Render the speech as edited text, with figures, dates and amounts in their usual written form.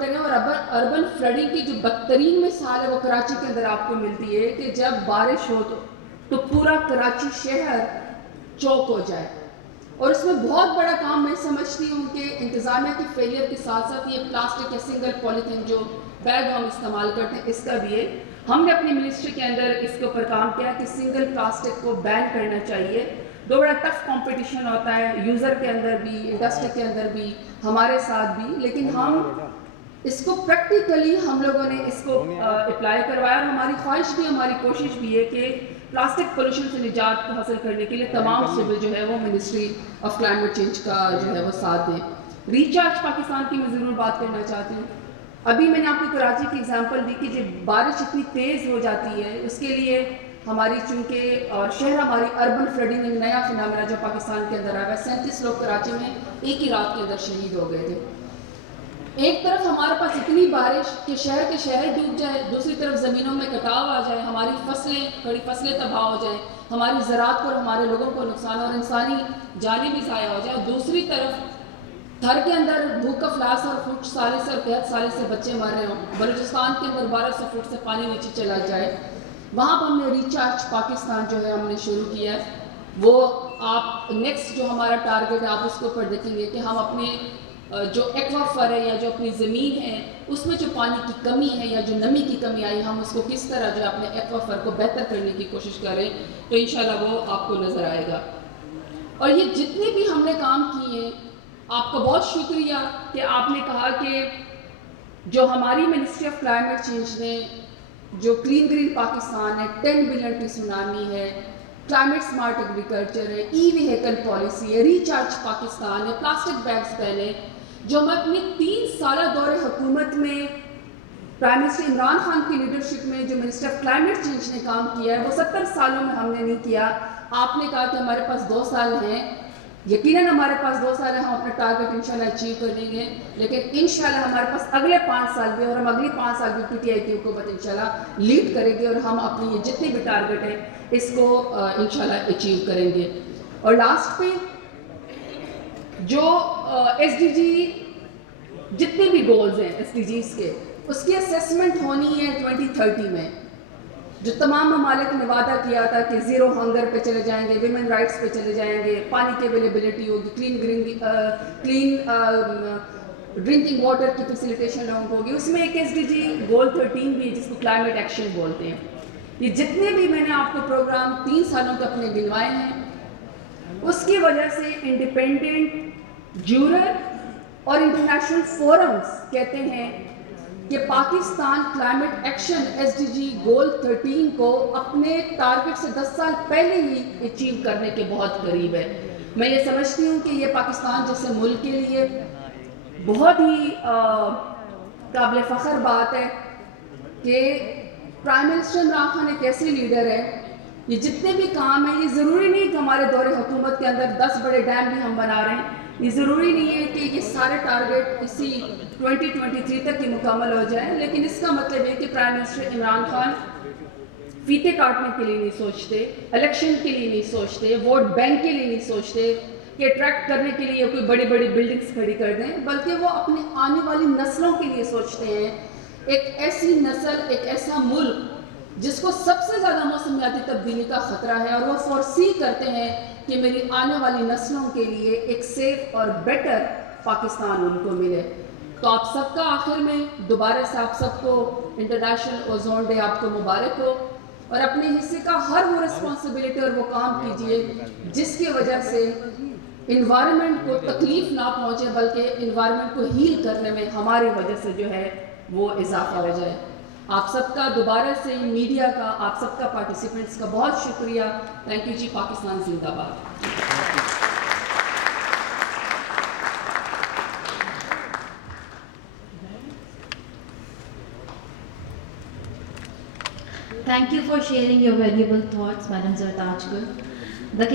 اور urban fielding کی جو بدترین مثال ہے وہ کراچی کے اندر آپ کو ملتی ہے کہ جب بارش ہو تو پورا کراچی شہر چوک ہو جائے. اور اس میں بہت بڑا کام میں سمجھتی ہوں کہ انتظامیہ کی فیلئر کے ساتھ ساتھ یہ پلاسٹک یا سنگل پولیتھین جو بیگ ہم استعمال کرتے ہیں اس کا بھی ہے. ہم نے اپنی منسٹری کے اندر اس کے اوپر کام کیا کہ سنگل پلاسٹک کو بین کرنا چاہیے. دو بڑا ٹف کمپٹیشن ہوتا ہے یوزر کے اندر بھی, انڈسٹری کے اندر بھی, ہمارے ساتھ بھی, لیکن ہم اس کو پریکٹیکلی ہم لوگوں نے اس کو اپلائی کروایا. اور ہماری خواہش بھی, ہماری کوشش بھی ہے کہ پلاسٹک پولوشن سے نجات حاصل کرنے کے لیے تمام صوبے جو ہے وہ منسٹری آف کلائمیٹ چینج کا جو ہے وہ ساتھ دیں. ریچارج پاکستان کی میں ضرور بات کرنا چاہتی ہوں. ابھی میں نے آپ کو کراچی کی اگزامپل دی کہ جب بارش اتنی تیز ہو جاتی ہے اس کے لیے ہماری چونکہ اور شہر ہماری اربن فلڈنگ ایک نیا فنامنا جو پاکستان کے اندر آیا ہے. 37 لوگ کراچی میں ایک ہی رات کے اندر شہید ہو گئے تھے. ایک طرف ہمارے پاس اتنی بارش کہ شہر کے شہر ڈوب جائے, دوسری طرف زمینوں میں کٹاؤ آ جائے, ہماری کڑی فصلیں تباہ ہو جائیں, ہماری زراعت کو اور ہمارے لوگوں کو نقصان اور انسانی جانیں بھی ضائع ہو جائیں. دوسری طرف تھر کے اندر بھوک افلاس اور فوڈ سالے سے اور قحط سالے سے بچے مر رہے ہوں. بلوچستان کے اندر 1200 فٹ سے پانی نیچے چلا جائے. وہاں پر ہم نے ریچارج پاکستان جو ہے ہم نے شروع کیا ہے. وہ آپ نیکسٹ جو ہمارا ٹارگیٹ ہے آپ اس کے اوپر دیکھیں گے کہ ہم اپنے جو ایکوافر ہے یا جو اپنی زمین ہے اس میں جو پانی کی کمی ہے یا جو نمی کی کمی آئی ہم اس کو کس طرح جو اپنے ایکوافر کو بہتر کرنے کی کوشش کریں تو انشاءاللہ وہ آپ کو نظر آئے گا. اور یہ جتنے بھی ہم نے کام کیے ہیں آپ کا بہت شکریہ کہ آپ نے کہا کہ جو ہماری منسٹری آف کلائمیٹ چینج نے جو کلین گرین پاکستان ہے, 10 بلین ٹی سونامی ہے, کلائمیٹ سمارٹ ایگریکلچر ہے, ای ویہیکل پالیسی ہے, ریچارج پاکستان ہے, پلاسٹک بیگز پہلے, جو ہم اپنی 3 سالہ دور حکومت میں پرائم منسٹر عمران خان کی لیڈرشپ میں جو منسٹر آف کلائمیٹ چینج نے کام کیا ہے وہ 70 سالوں میں ہم نے نہیں کیا. آپ نے کہا کہ ہمارے پاس 2 سال ہیں, یقیناً ہمارے پاس 2 سال ہیں, ہم اپنا ٹارگیٹ انشاءاللہ اچیو کر لیں گے, لیکن انشاءاللہ ہمارے پاس اگلے 5 سال بھی اور ہم اگلی 5 سال بھی پی ٹی آئی کی حکومت انشاءاللہ لیڈ کریں گے اور ہم اپنی یہ جتنے بھی ٹارگیٹ ہیں اس کو انشاءاللہ اچیو کریں گے. اور لاسٹ پہ جو ایس ڈی جی جتنے بھی گولز ہیں ایس ڈی جیز کے اس کی اسیسمنٹ ہونی ہے 2030 میں. جو تمام ممالک نے وعدہ کیا تھا کہ زیرو ہنگر پہ چلے جائیں گے, ویمن رائٹس پہ چلے جائیں گے, پانی کی اویلیبلٹی ہوگی, کلین ڈرنکنگ واٹر کی فیسیلیٹیشن ہوگی. اس میں ایک ایس ڈی جی گول 13 بھی ہے جس کو کلائمیٹ ایکشن بولتے ہیں. یہ جتنے بھی میں نے آپ کو پروگرام 3 سالوں کے اپنے گنوائے ہیں اس کی وجہ سے انڈیپینڈنٹ جورر اور انٹرنیشنل فورمز کہتے ہیں کہ Pakistan climate action S D G goal 13 کو اپنے ٹارگٹ سے 10 سال پہلے ہی اچیو کرنے کے بہت قریب ہے. میں یہ سمجھتی ہوں کہ یہ پاکستان جیسے ملک کے لیے بہت ہی قابل فخر بات ہے کہ پرائم منسٹر عمران خان ایک ایسے لیڈر ہے. یہ جتنے بھی کام ہیں یہ ضروری نہیں کہ ہمارے دور حکومت کے اندر 10 بڑے ڈیم بھی ہم بنا رہے ہیں, یہ ضروری نہیں ہے کہ یہ سارے ٹارگیٹ اسی 2023 تک ہی مکمل ہو جائیں, لیکن اس کا مطلب ہے کہ پرائم منسٹر عمران خان فیتے کاٹنے کے لیے نہیں سوچتے, الیکشن کے لیے نہیں سوچتے, ووٹ بینک کے لیے نہیں سوچتے کہ اٹریکٹ کرنے کے لیے کوئی بڑی بڑی بلڈنگز کھڑی کر دیں, بلکہ وہ اپنے آنے والی نسلوں کے لیے سوچتے ہیں. ایک ایسی نسل, ایک ایسا ملک جس کو سب سے زیادہ موسمیاتی تبدیلی کا خطرہ ہے, اور وہ فورسی کرتے ہیں کہ میری آنے والی نسلوں کے لیے ایک سیف اور بیٹر پاکستان ان کو ملے. تو آپ سب کا آخر میں دوبارہ سے آپ سب کو انٹرنیشنل اوزون ڈے آپ کو مبارک ہو, اور اپنے حصے کا ہر وہ رسپانسبلٹی اور وہ کام کیجئے جس کی وجہ سے انوائرمنٹ کو تکلیف نہ پہنچے بلکہ انوائرمنٹ کو ہیل کرنے میں ہماری وجہ سے جو ہے وہ اضافہ ہو جائے. آپ سب کا دوبارہ سے میڈیا کا, آپ سب کا پارٹیسپینٹس کا بہت شکریہ. تھینک یو جی. پاکستان زندہ باد. Thank you for sharing your valuable thoughts, Madam Zartaj Gul. The